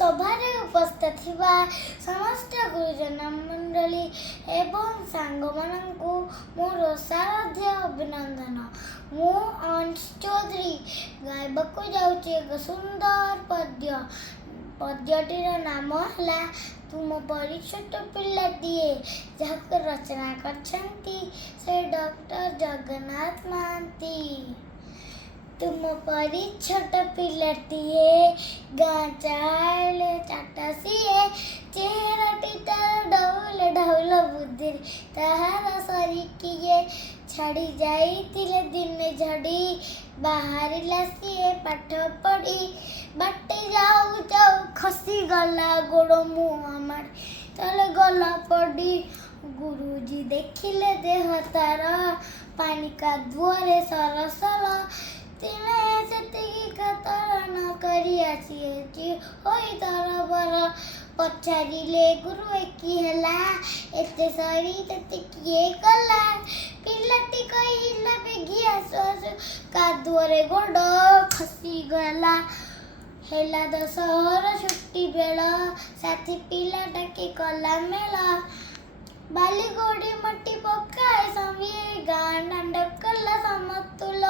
सभारे उपस्थित थिबा समस्त गुरुजन मंडली एवं सांग माननकु मोर साराध्य अभिनंदन। मु अंश चौधरी गायबाकु जाउची एक सुंदर पद्य। पद्यटीर नाम है तुम परी छोट पिलाटीए, जहाक रचना करछंती से डॉक्टर जगन्नाथ महांती। तुम परी छोट पिलाटीए, गाँ चाले चाटा सीए, चेहराटी तार ढौल ढौल बुद्धि ताहार सरिकिए। छाड़ी जाइतिले दिन झड़ी, बाहरिला सीए पाठ पढ़ी। बाटे जाऊ जाऊ खसी गला गोड़ मुँह मार तले गला पड़ी। गुरुजी देखिले देह तार, पानी कादुअरे सरसल। तिने सेतिकी कातर न करी आसी होई तरबर। पचारिले गुरु एकी हेला, एते सरी तेते किए कला। पिलाटी कहिला बेगी आसु आसु, कादुअरे गोड़ खसी गला। हेला दशहर छुट्टी बेल, साथी पिला डाकी कला मेला। बाली गोड़ी मट्टी पकाए समिए, गाँ दांड कला समतुल।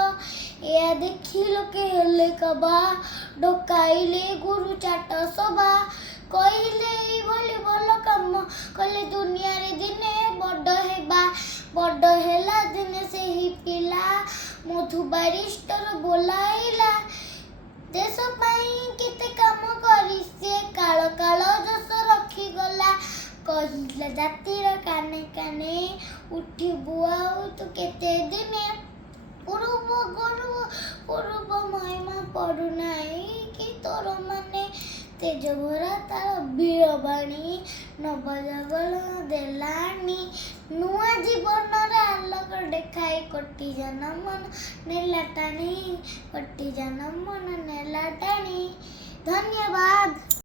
या देखी लोके हेले कबा, डकाइले गुरु चाट सभा। कहिले बोली भल काम कले दुनिया रे दिने बड़ हेबा। बड़ हेला दिने सेही पिला, मधु बारिस्टर बोलाइला। देश पाई केते काम करी से, काल काल जस रखी गला। कहिला जातिर काने काने, उठी बुआऊ तू केते दिने। पूर्व महिमा पड़ू नाई कि तोर माने, तेज भरा तार वीरवाणी। नव जगल देलानी, नुआ जीवन रे आलोक देखाई। कोटि जन्म नेला टाणी, कोटि जन्म नेला टाणी। धन्यवाद।